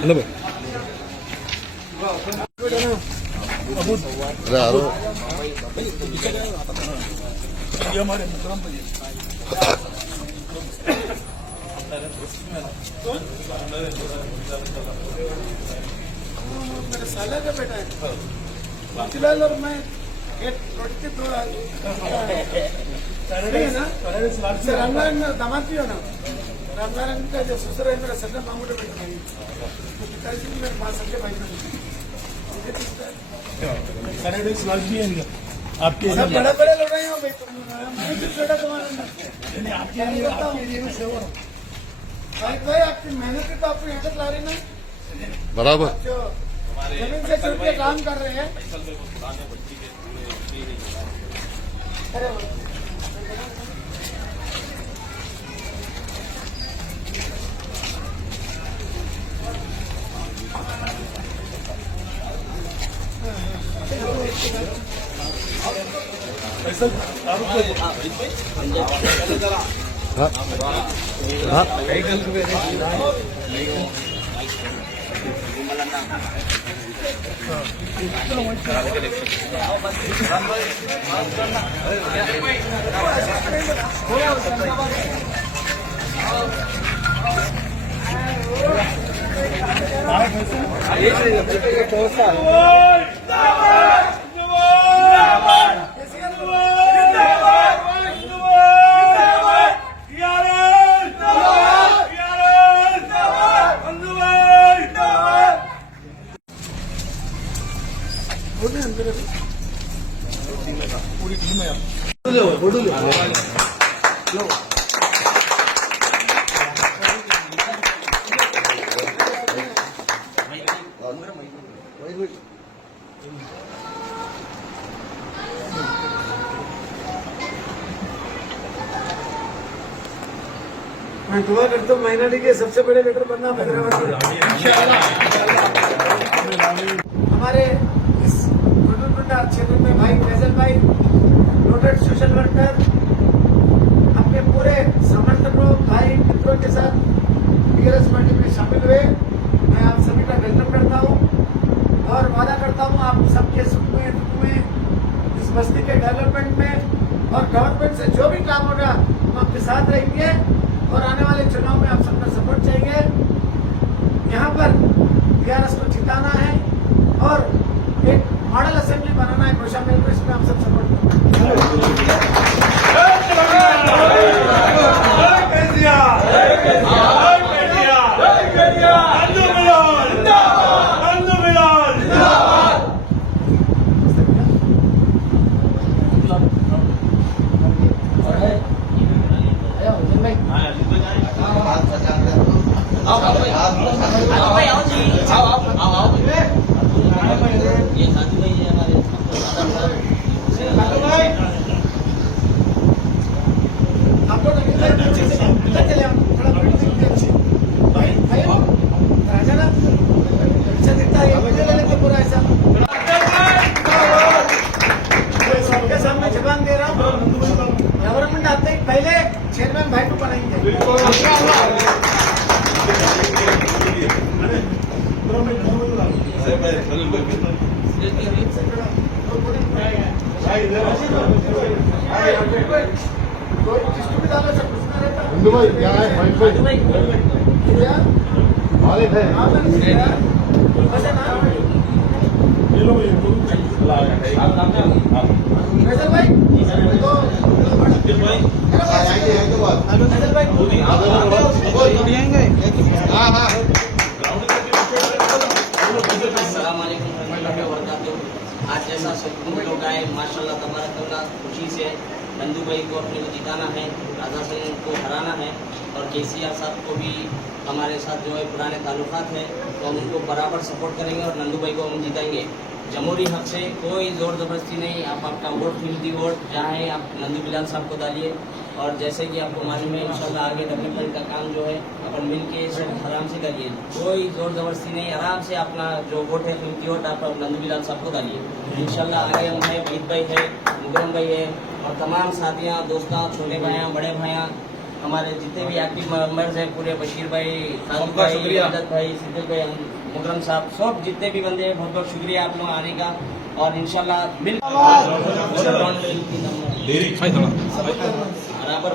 मेरे साला का बेटा है फिलहाल, और मैं एक रोटी के दो है ना। रामनारायण दामाद भी हो ना, रामनारायण का जो ससुर है मेरा सन्ना मामू का बेटा है, तो पिताजी भी मेरे पास सबके भाई बहन आपके सब बड़े बड़े लोग हैं भाई, छोटा तुम्हारा आपके भाई आपकी मेहनत की तो आपको यहाँ तक ला रही ना बराबर। जो जमीन से जुड़ के काम कर रहे हैं। पूरी टीम है मैं दुआ करता हूँ माइनॉरिटी के सबसे बड़े लीडर बनना हैदराबाद में। हमारे इस क्षेत्र में भाई फैजल भाई नोटेड सोशल वर्कर अपने पूरे समर्थकों भाई मित्रों के साथ टीआरएस पार्टी में शामिल हुए। मैं आप सभी का वेलकम करता हूँ और वादा करता हूँ आप सबके सुख में दुख में इस बस्ती के डेवलपमेंट में और गवर्नमेंट से जो भी काम होगा हम आपके साथ रहेंगे और आने वाले चुनाव में आप सबका सपोर्ट चाहिए। यहाँ पर टीआरएस को जिताना है और एक मॉडल असेंबली बनाना है कौशाम्बी में, इसमें आप सब सपोर्ट करें। गवर्नमेंट आते ही पहले चेयरमैन भाई को बनाएंगे। भाई क्या है मालिक है आज जैसा सब लोग आए माशाल्लाह तबारकल्लाह, खुशी से नंदू भाई को अपने को जिताना है, राजा सिंह को हराना है और केसीआर साहब को भी हमारे साथ जो है पुराने ताल्लुकात हैं तो हम उनको बराबर सपोर्ट करेंगे और नंदू भाई को हम जिताएंगे जमहूरी हक से। कोई ज़ोर ज़बरदस्ती नहीं, आप आपका वोट कीमती वोट चाहे आप नंदू बिलाल साहब को डालिए और जैसे कि आपको मालूम है इंशाल्लाह आगे डेवलपमेंट का काम जो है अपन मिल के सब आराम से करिए, कोई जोर जबरदस्ती नहीं, आराम से अपना जो वोट है कीमती वोट आप नंदू बिलाल साहब को डालिए। इंशाल्लाह आगे हम है ईद भाई है, मुकरम भाई है और तमाम साथियाँ दोस्तां छोटे भाइयाँ बड़े भाइयाँ हमारे जितने भी एक्टिव मेंबर्स हैं पूरे बशीर भाई, खालिद भाई, अमजद भाई, सिद्दीक भाई, मुकरम साहब, सब जितने भी बंदे हैं, बहुत बहुत शुक्रिया आप लोग आने का। और इंशाल्लाह बराबर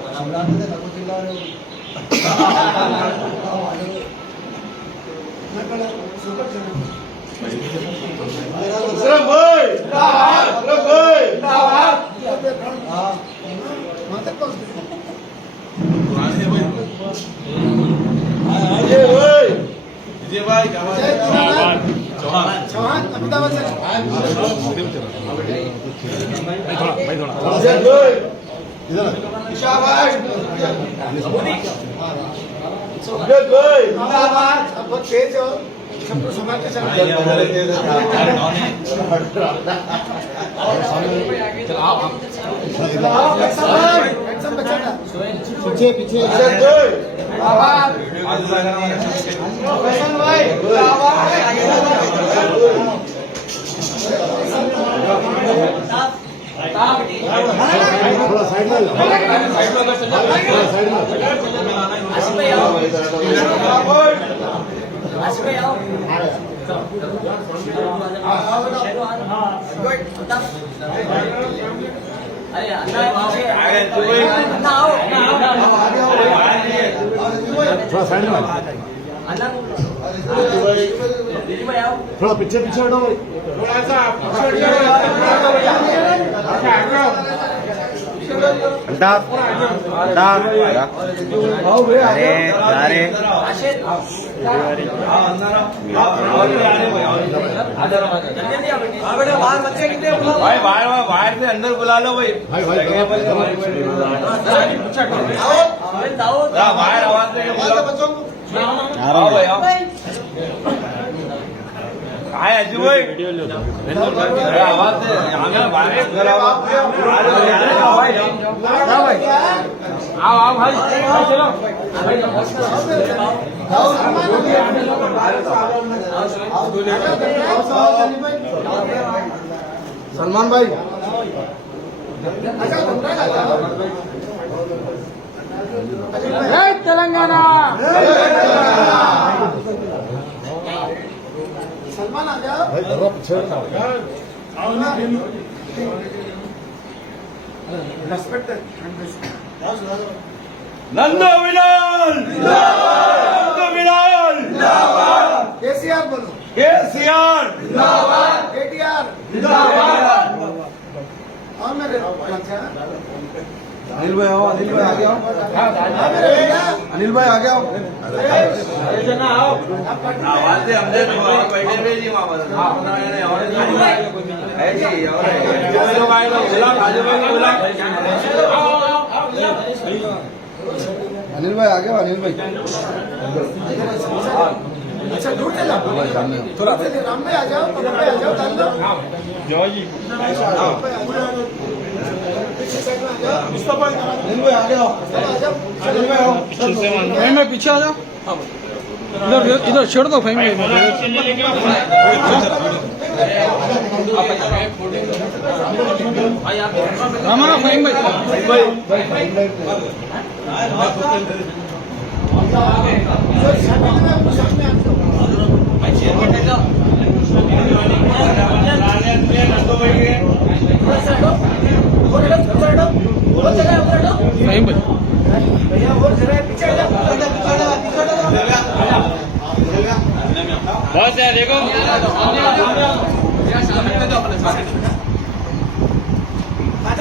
चौहान अहमदाबाद से बहुत तेज हो, सबको संभाल के चलना। पीछे पीछे थोड़ा साइड में थोड़ा साइड में थोड़ा पीछे पीछे हटो भाई भाई बाहर से अंदर बुला लो भाई बाहर आवाज से बुलाओ भाई आओ हाय अजू भाई आवाज से आओ आओ भाई चलो सलमान भाई तेलंगाना सलमान आ जाओ भाई थोड़ा पीछे रेस्पेक्ट नंदो विलाल नंदो विलाल केसीआर बोलो केसीआर केटीआर और मेरे अनिल भाई आओ अनिल भाई आगे आओ अनिल भाई आगे आओ आवाज से हमने बैठे हुए जी वहां पर अनिल भाई आगे आओ अनिल भाई अच्छा दूर चला थोड़ा राम भाई आ जाओ पवन भाई आ जाओ डाल दो जय जी पीछे साइड में आ जाओ मुस्तफा अनिल भाई आगे आओ आ जाओ अनिल भाई आओ मैं पीछे आ जाओ इधर इधर छोड़ दो भाई रामाना भाई बस है देखो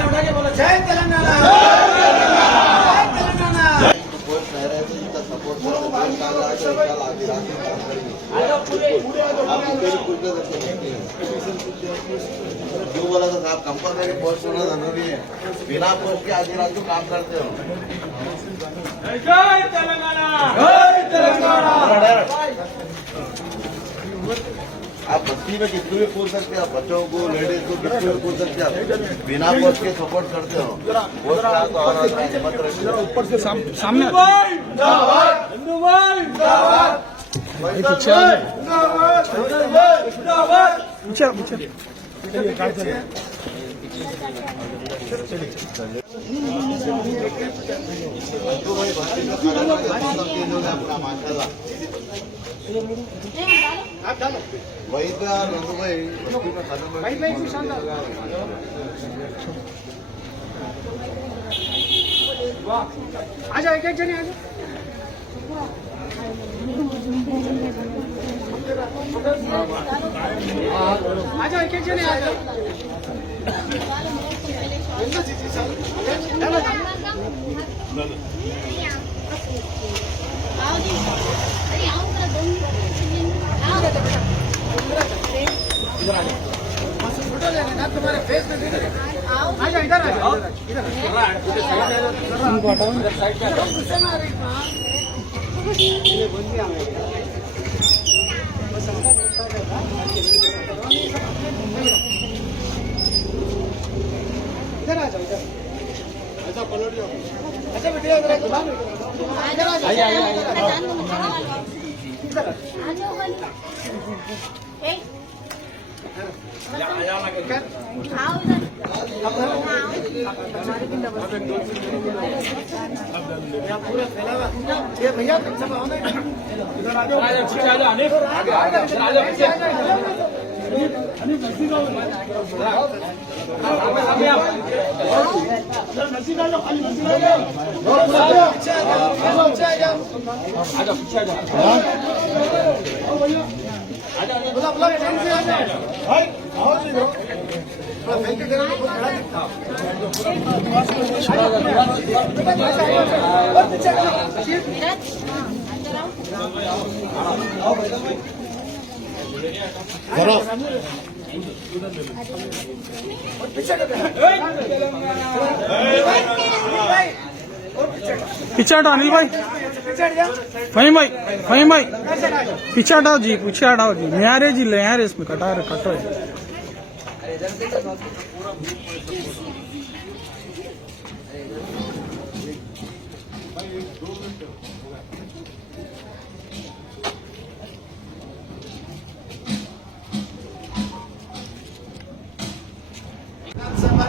उठा के बोलो जय तेलंगाना जो बोला था साहब कंपलसरी पोस्ट होना जरूरी है बिना पोस्ट के आधी रात को काम करते हो जय तेलंगाना आप बस्ती में कितने भी पूछ सकते हैं आप बच्चों को लेडीज को कितने भी पूछ सकते हैं आप बिना पोस्ट के सपोर्ट करते हो पोस्ट का तो और हिम्मत रखिए ऊपर से सामने पीछे भाई भक्ति में खड़ा करके सब चीज हो गया पूरा माशाल्लाह। वही तो यार नंदू भाई भक्ति में खत्म आ जाओ एक जने आ जाओ। आ जाओ एक जने आ जाओ। फोटो लेना ना तुम्हारे फेस में दिख रहा है। आ जाओ इधर आ जाओ इधर इनको हटाओ इधर साइड पे हटाओ। गुस्से में आ रही ये बोल दिया मैं इधर आ जाओ इधर। अच्छा पलट जाओ। अच्छा बेटे इधर आ जाओ। आइए आइए इधर आ जाओ। पूरा फैला हुआ ये भैया सब आओ ना इधर आ जाओ। पीछे आ जाओ अनिल आगे आ जाओ पीछे आ जाओ। अनिल नसी का आगे आप नसी का लो खाली नसी का लो। पीछे आ जाओ पीछे आ जाओ पीछे आ जाओ। बोला बोला ट्रेन से आ जाओ भाई आओ जी थोड़ा फैल के देना बहुत बड़ा दिखता है। और पीछे करो और पीछे पीछे हटाओ अनिल भाई, फहीम भाई पीछे हटाओ जी, पीछे हटाओ जी। न्यारे जी ले यार इसमें कटा रहे कटो।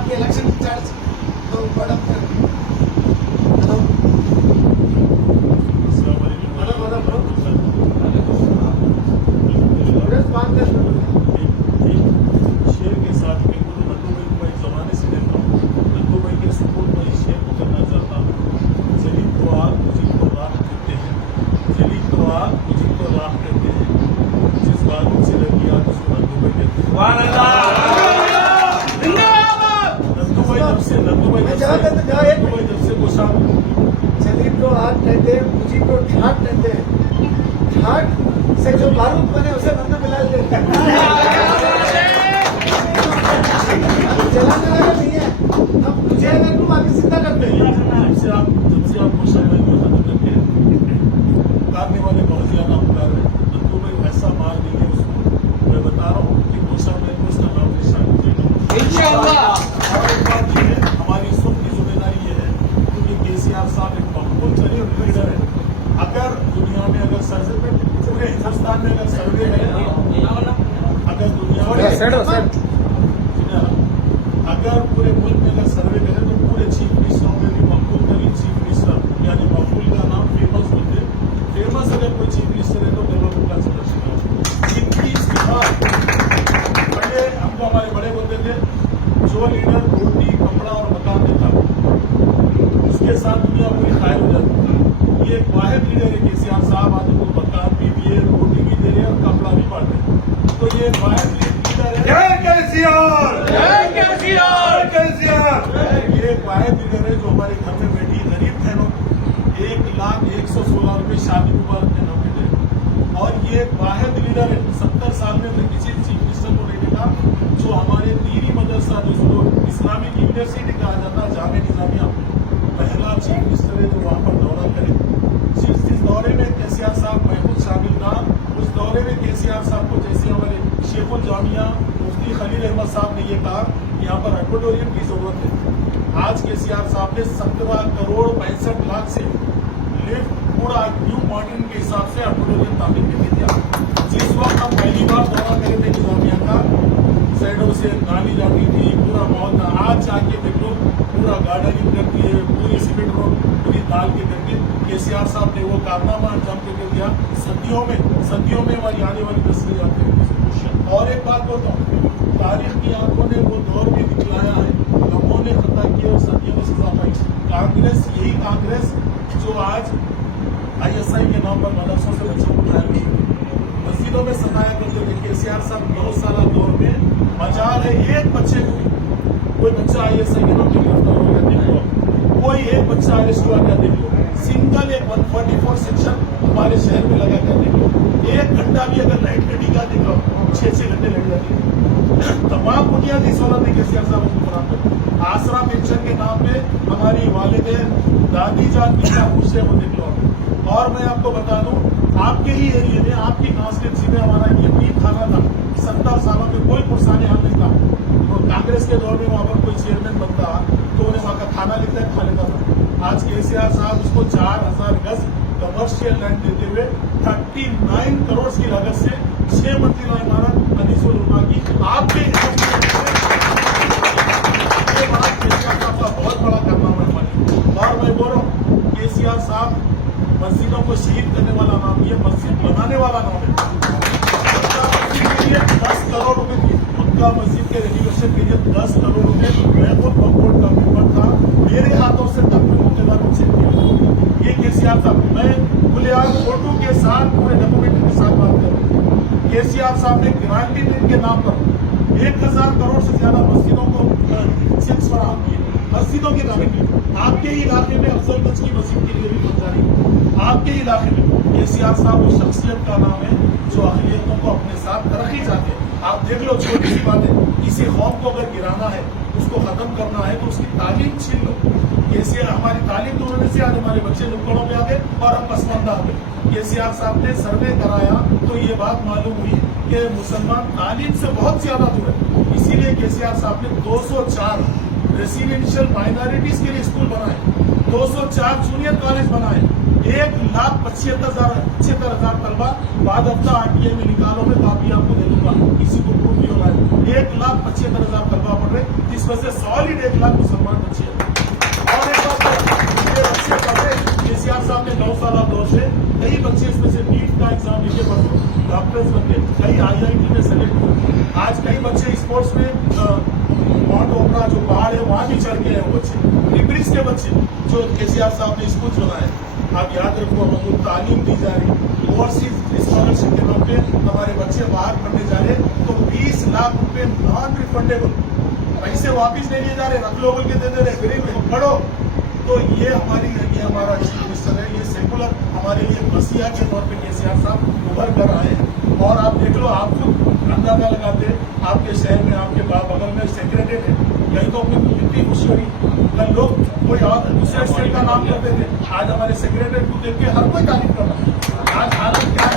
के इलेक्शन चार्ज तो बड़ा शेर के साथ बिल्कुल नंदू भाई को मैं जमाने से देता हूँ। नंदू भाई के सपोर्ट में इस शेर को करना चाहता हूँ। जलीब को आग मुझे को राख देते हैं, जलीब को आग मुझे को राख देते हैं। जिस बात से लगी आग उसको नंदू भाई देते हैं। नंदू भाई जब से गुस्सा जलीब को आग कहते हैं, मुझी को ठाट कहते हैं। ठाट से जो बारूद बने उसे नंदू बिलाल देते हैं। जलाने वाला नहीं है, अब मुझे अगर तुम आगे जिंदा करते हैं। जब से आप गुस्सा में खत्म करके उतारने वाले बहुत ज्यादा उतार रहे। नंदू भाई ऐसा मार देंगे उसको, मैं बता रहा हूँ कि गुस्सा में उसका नाम निशान हो जाएगा। हमारी इस वक्त की जिम्मेदारी ये है कि केसीआर साहब एक मकबूल तरीन लीडर है। अगर दुनिया में अगर सर्वे पूरे हिंदुस्तान में अगर सर्वे है, अगर दुनिया में अगर पूरे मुल्क में अगर सर्वे करें तो पूरे चीफ मिनिस्टरों में भी मकबूल तरीन चीफ मिनिस्टर यानी मकबूल का नाम फेमस होते। फेमस अगर कोई चीफ मिनिस्टर है तो डेवलपमेंट का सदस्य है। इनकी इस्तीफा पहले हमको हमारे बड़े बोलते थे जो लीडर रोटी कपड़ा और मकान देता उसके साथ दुनिया पूरी खायल हो जाती। ये एक वाहिद लीडर है केसीआर साहब, आज उनको मकान भी दिए, रोटी भी दे रहे और कपड़ा भी बांटे। तो ये एक वाहिद लीडर है। जय केसीआर, जय केसीआर, केसीआर। ये एक वाहिद लीडर है जो हमारे घर में बैठी गरीब बहनों 1,116 रुपये शादी मुबारक के नाम पे दे। और ये एक वाहिद लीडर है, 70 साल में किसी चीफ मिनिस्टर को नहीं देखा जो हमारे दीनी मदरसा जिसको इस्लामिक यूनिवर्सिटी कहा जाता है जामे निजामिया, पहला चीफ मिनिस्टर है जो वहां पर दौरा करे। जिस दौरे में केसीआर साहब महफूज शामिल था, उस दौरे में केसीआर साहब को जैसे हमारे शेखुल जामिया मुफ्ती खलील अहमद साहब ने ये कहा कि यहाँ पर ऑडिटोरियम की जरूरत है। आज केसीआर साहब ने 17 करोड़ 65 लाख से लिफ्ट पूरा न्यू मॉडर्न के हिसाब से ऑडिटोरियम तामीर करके दिया। जिस वक्त हम पहली बार दौरा करे थे निजामिया का, साइडों से गाली जाती थी, पूरा माहौल था। आज जाके देखो वायरिंग कर दी है, पूरी सीमेंट रोड पूरी डाल के करके केसीआर साहब ने वो कारनामा अंजाम करके दिया। सदियों में हमारी आने वाली नस्लें आते हैं। और एक बात बोलता हूँ, तारीख की आंखों ने वो दौर भी दिखलाया है, लोगों ने खता किया और सदियों में सजा पाई। कांग्रेस, यही कांग्रेस जो आज ISI के नाम पर मदरसों से बच्चों को उठाया गया, मस्जिदों में सताया करते थे। केसीआर साहब 9 साल दौर में मजाल है एक बच्चे को भी, कोई बच्चा ISI के नाम पर गिरफ्तार हो गया देख लो, कोई एक बच्चा अरेस्ट हुआ क्या देख लो, सिंगल एक 144 सेक्शन हमारे शहर में लगा क्या देख लो, 1 घंटा भी अगर लाइट कटेगा देख लो 6-6 घंटे लग जाती है। तमाम बुनियादी सहूलतें केसीआर साहब को फराहम करते। आसरा पेंशन के नाम पे हमारी वालिदैन दादी जान की क्या खुश है वो देख लो। और मैं आपको बता दूं, आपके ही एरिया में, आपकी कॉन्स्टिट्यूंसी में हमारा यकीन खाना था, 70 सालों में कोई पुरसाने हाल नहीं था। तो कांग्रेस के दौर में वहां पर कोई चेयरमैन बनता तो उन्हें वहां का खाना लिखता है, खा लेता था। आज केसीआर साहब उसको 4000 गज कमर्शियल लैंड देते हुए 39 करोड़ की लागत से 6 मंजिला इमारत अनीसुल उलमा की आपके बहुत बड़ा कारनामा है। और मैं बोल रहा हूँ, केसीआर साहब मस्जिदों को शहीद करने वाला नाम, ये मस्जिद बनाने वाला नाम है। मक्का मस्जिद के लिए 10 करोड़ रुपए दिए, मक्का मस्जिद के रेनोवेशन के लिए 10 करोड़ रुपए मैं खुद बोर्ड का मेंबर था, मेरे हाथों से तक में मुख्तार को चेक किया। ये केसीआर साहब, मैं खुलेआम फोटो के साथ पूरे डॉक्यूमेंट के साथ बात कर रहा हूँ। केसीआर साहब ने गारंटी के नाम पर 1000 करोड़ से ज्यादा मस्जिदों को चेक्स फराहम किए, मस्जिदों की तामीर। आपके ही इलाके में अफजलगंज की मस्जिद के लिए भी फंड जारी, आपके ही इलाके में। केसीआर साहब वो शख्सियत का नाम है जो अहलियतों को अपने साथ तरक्की चाहते हैं। आप देख लो, छोटी सी बात है, किसी कौम को अगर गिराना है, उसको खत्म करना है, तो उसकी तालीम छीन लो। केसीआर हमारी तालीम तोड़ने से आज हमारे बच्चे नुक्कड़ों पे आ गए और हम पसमानदा हो गए। केसीआर साहब ने सर्वे कराया तो ये बात मालूम हुई कि मुसलमान तालीम से बहुत ज्यादा दूर है। इसीलिए केसीआर साहब ने 204 रेसिडेंशियल माइनॉरिटीज के लिए स्कूल बनाए, 204 जूनियर कॉलेज बनाए, 1,75,000 तलबा बाद हफ्ता RTI में निकालो, मैं कापी आपको दे दूंगा, किसी को प्रूफ नहीं होगा। 1,75,000 तलबा पढ़ रहे, जिसमें से सॉलिड 1 लाख मुसलमान बच्चे हैं। और एक बात है, ये बच्चे पढ़े, केसीआर साहब ने 9 साल दौर से कई बच्चे इसमें से नीट का एग्जाम लिखे पढ़े, डॉक्टर्स बन गए, कई IIT में सेलेक्ट हुए। आज कई बच्चे स्पोर्ट्स में माउंट ओपरा जो पहाड़ है वहां भी चढ़ गए हैं बच्चे, ब्रिज के बच्चे जो केसीआर साहब ने स्कूल बनाए। आप याद रखो, हमको तालीम दी जा रही, ओवरसीज स्कॉलरशिप के नाम पे हमारे बच्चे बाहर पढ़ने जा रहे, तो 20 लाख रुपए नॉन रिफंडेबल पैसे वापिस नहीं लिए जा रहे, रख लो बोल के दे रहे, गरीब पढ़ो। तो ये हमारा चीफ मिनिस्टर है, ये सेकुलर हमारे लिए मसीहा के तौर पे केसीआर साहब उभर कर आए हैं। और आप देख लो, आपको अंदाजा लगाते, आपके शहर में आपके बगल में सेक्रेटरी है, कहीं तो अपनी कितनी खुशी हुई। कल लोग कोई और दूसरे स्टेट का नाम करते थे, आज हमारे सेक्रेटरी को देख के हर कोई तारीफ कर रहा है। आज हालत क्या है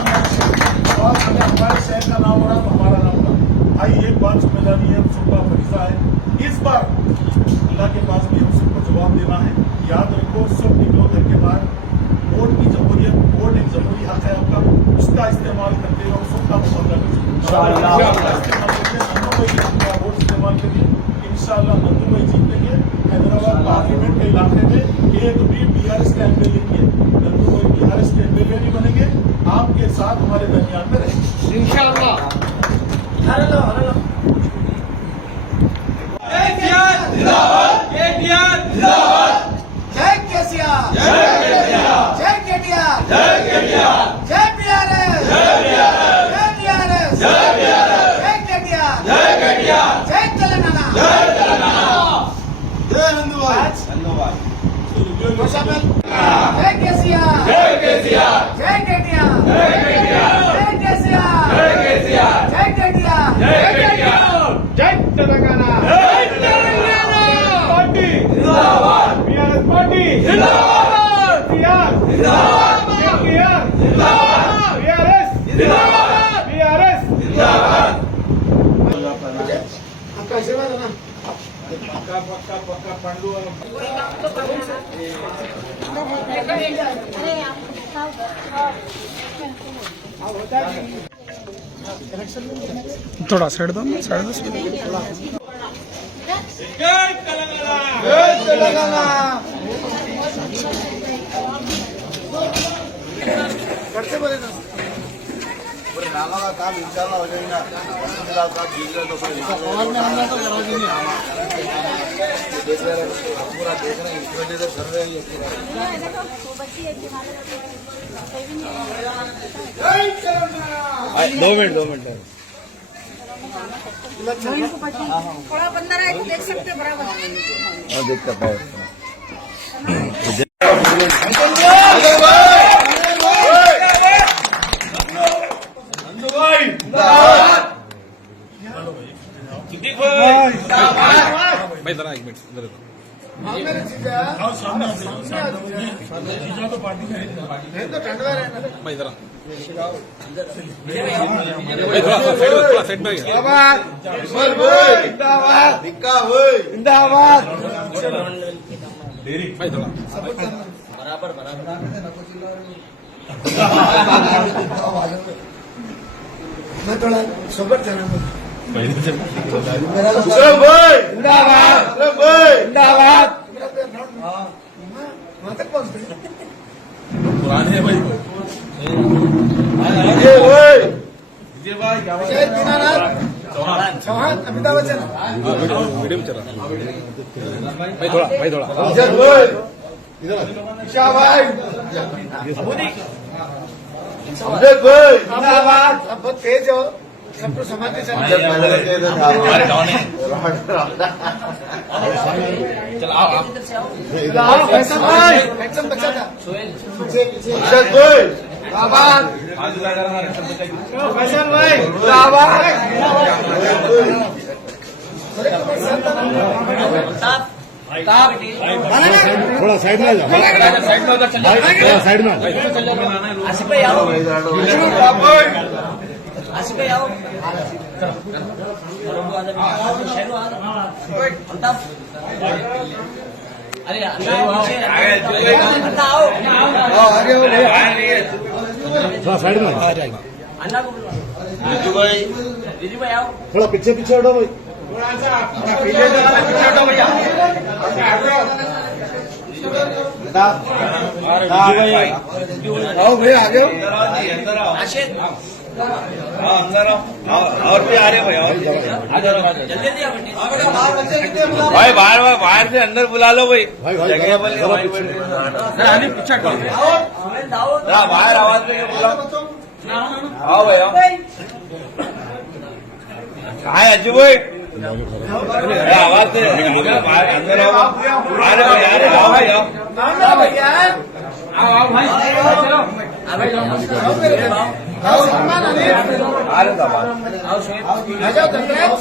और अगर हमारे शहर का नाम हो रहा तो हमारा नाम था। भाई एक बात जिम्मेदारी है, सुबह फरीजा है, इस बार अल्लाह के पास भी हम सबको जवाब देना है। याद रखो, सब निकलो घर के बाहर, वोट की जमहूरियत, वोट एक जमहूरी हक है आपका, उसका इस्तेमाल करते हो, सबका मुकाबला वोट इस्तेमाल करिए। इंशाअल्लाह नंदू भाई जीतेंगे। हैदराबाद पार्लियामेंट के इलाके में एक भी BRS के एमएलए नहीं है, नंदू भाई BRS के एमएलए नहीं बनेंगे, आपके साथ हमारे दरमियान में रहेंगे इंशाअल्लाह। जय केसीआर, जय केटीआर, जय BRS, जय BRS, जय केटीआर, जय तेलंगाना, जय नंदू भाई, जय केसीआर, जय केटीआर, जय केटीआर, जय तेलंगाना, पार्टी जिंदाबाद, BRS पार्टी जिंदाबाद, केटीआर जिंदाबाद, BRS जिंदाबाद। आपका आशीर्वाद है ना? पक्का पंडू थोड़ा साइड दो, साइड दो। जय तेलंगाना। करते बोले ना पूरे नाला का काम इंशाल्लाह हो जाएगा। का गिर गया तो पूरे देख रहे हैं, पूरा देख रहे हैं, इस वजह से सर्वे ये दो मिनट थोड़ा बंदा रहा है तो देख सकते बराबर। और देख सकते हैं। भाई जरा एक मिनट इधर देखो। मेरे जीजा आओ सामने आ जाओ, जीजा तो पार्टी में है। तो ठंडवा रहना भाई जरा भाई थोड़ा साइड में जिंदाबाद भाई थोड़ा बराबर मैं थोड़ा सोबर जाना वहां तक पहुंच गए पुराने हैं भाई। जय दीनानाथ चौहान अमिताभ बच्चन वीडियो में चल रहा भाई थोड़ा ईशा भाई जिंदाबाद। अब बहुत तेज हो, सबको समाधि चल फैसल भाई एकदम बचा था जिंदाबाद। फैसल भाई जिंदाबाद। थोड़ा साइड में आ जाओ, साइड में आसिफ भाई आओ, आसिफ भाई आओ, शेरू आ, अल्ताफ, अरे अन्ना आओ, थोड़ा साइड में अन्ना को बुलवाओ, दीदी भाई आओ, थोड़ा पीछे हटो भाई। आओ भाई आगे आशिक और भी आ रहे भाई और जल्दी दिया बेटी, भाई बाहर से अंदर बुला लो भाई। भाई जगह बनी है भाई, दाऊद बाहर आवाज में बुलाओ। आओ भाई आओ, हाय अज्जू भाई आवाज से बाहर अंदर आओ। अरे भाई यार आओ भाई आओ, भैया आओ भाई, चलो सलमान अली अरे बाबा आओ शोएब, आ जाओ धनराज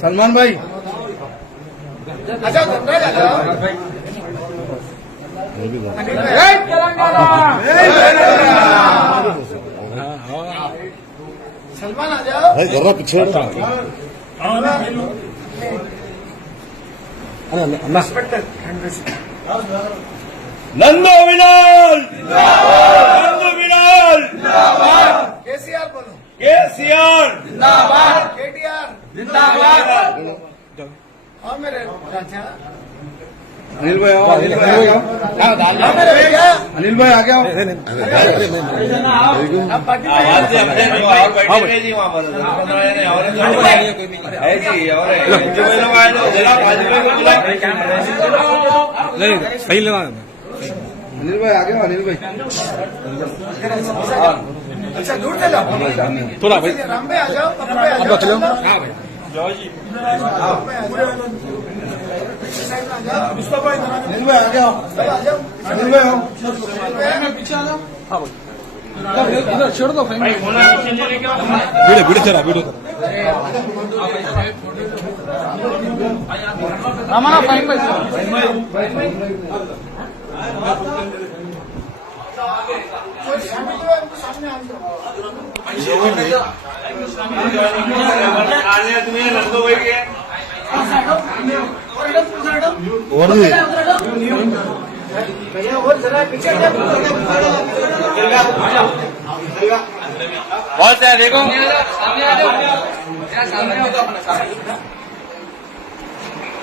सलमान भाई आ जाओ धनराज आ जाओ सलमान आ जाओ भाई जरा पीछे हटो। इंस्पेक्टर नंदो विलाल, नंदो विलाल, केसीआर बोलो, केसीआर केटीआर और मेरे राजा अनिल भाई आओ, अनिल भाई आओ, मेरे भैया अनिल भाई आ गया। आप पार्टी में आवाज से अपने और बैठे जी वहाँ पर है जी। और जो लोग आए थे जरा बाजू में बुलाओ। नहीं सही लेना अनिल भाई आ गया, अनिल भाई अच्छा दूर से जाओ थोड़ा भाई राम भाई आ जाओ, पप्पू भाई आ जाओ, चलो राम भाई आ जाओ, पीछे साइड में आ जाओ, मुस्तफा अनिल भाई आ गया, सब आ जाओ, अनिल भाई आओ। पीछे आ जाओ। इधर छोड़ दो वीडियो चला वीडियो हमारा फाइन भाई सामने आ जाओ। आने तुम्हें नंदो भाई के और भी भैया और जरा पीछे जाओ। बहुत है देखो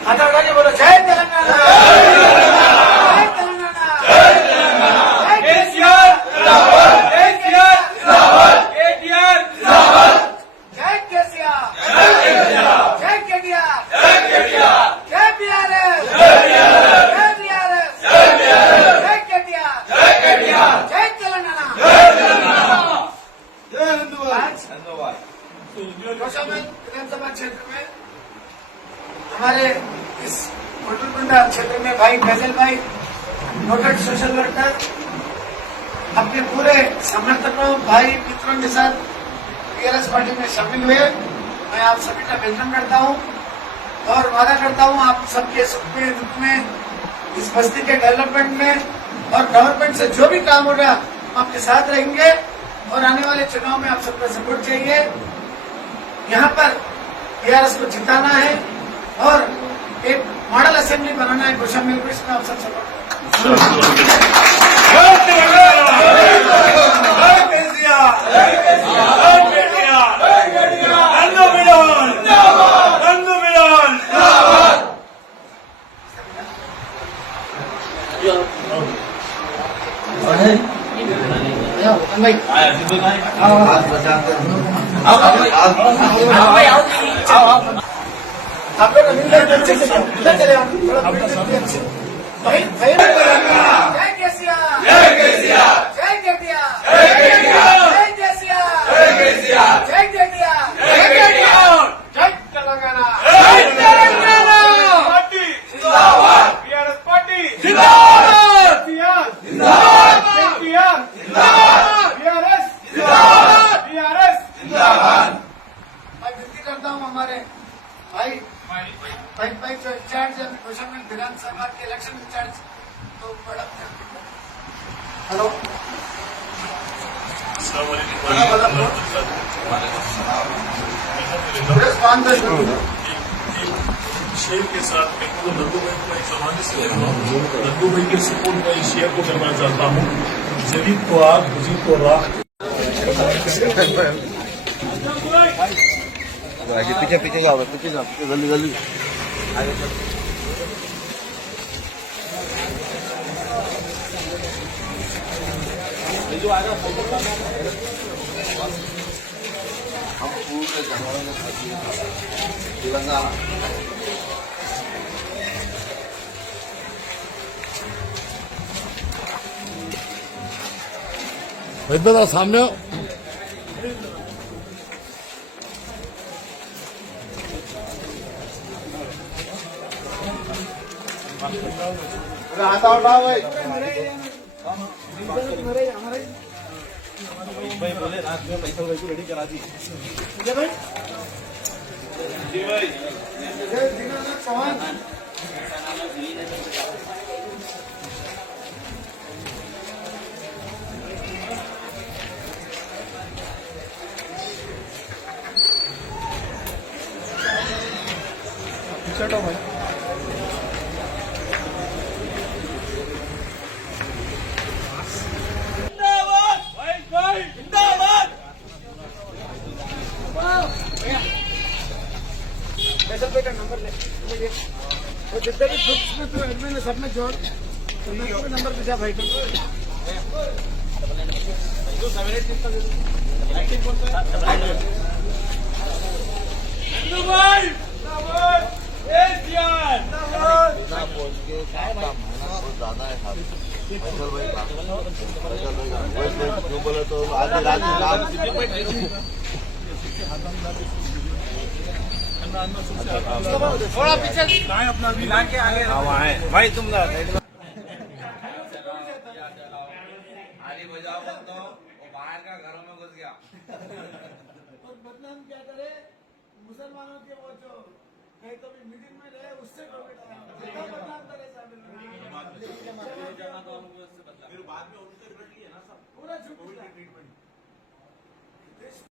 हाथ उठा के बोलो जय तेलंगाना, जय तेलंगाना, जय केसीआर, जय केसीआर, जय केसीआर, जय केटीआर, जय बीआरएस, जय बीआरएस, जय केटीआर, जय तेलंगाना, कौशाम्बी विधानसभा क्षेत्र में हमारे इस कोटुरकुंडा क्षेत्र में भाई फैजल भाई नोटेड सोशल वर्कर अपने पूरे समर्थकों भाई मित्रों के साथ टीआरएस पार्टी में शामिल हुए। मैं आप सभी का वेलकम करता हूं और वादा करता हूं आप सबके सुख में दुख में इस बस्ती के डेवलपमेंट में और गवर्नमेंट से जो भी काम होगा हम आपके साथ रहेंगे और आने वाले चुनाव में आप सबका सपोर्ट चाहिए। यहाँ पर टीआरएस को जिताना है और एक मॉडल असेंबली बनाना है कौशाम्बी में, इसमें आप सब सपोर्ट भाई आप लोग अच्छे से चले भाई भाई जय केसीआर, जय केटीआर, जय केसीआर, जय केटीआर, जय तेलंगाना, जय तेलंगाना पार्टी जिंदाबाद, टीआरएस पार्टी जिंदाबाद, टीआरएस जिंदाबाद, केटीआर जिंदाबाद, टीआरएस जिंदाबाद, टीआरएस जिंदाबाद। मैं विनती करता हूँ हमारे भाई जो इंचार्ज है कौशाम्बी विधानसभा के इलेक्शन इंचार्ज, तो बड़ा हेलो शेयर के साथ मैं को लड्डू भाई को एक समाज से ले रहा हूँ। लड्डू भाई के सपोर्ट में शेयर को करना चाहता हूँ। जदीद को आग, हुजी को राख। पीछे पीछे जाओ, पीछे जाओ, जल्दी जल्दी हम पूरे जानवरों में तेलंगाना इधर सामने हाथ उठाओ भाई। भाई बोले रात में पैसा भाई को रेडी करा दी भाई जी भाई चौहान चलो भाई फैसल भाई का नंबर ले वो जितने भी ग्रुप्स में तो एडमिन है सब में जोड़ तो नंबर पूछा भाई को पहुंच के काम बहुत ज्यादा है साहब। फैसल भाई क्यों बोले तो आज थोड़ा पीछे अपना मिला के आगे भाई तुम आली बजाओ तो वो बाहर का घरों में घुस गया। और बदनाम क्या करे मुसलमानों के वो जो कहीं तो भी मीटिंग में रहे उससे बदनाम करे पूरा झूठ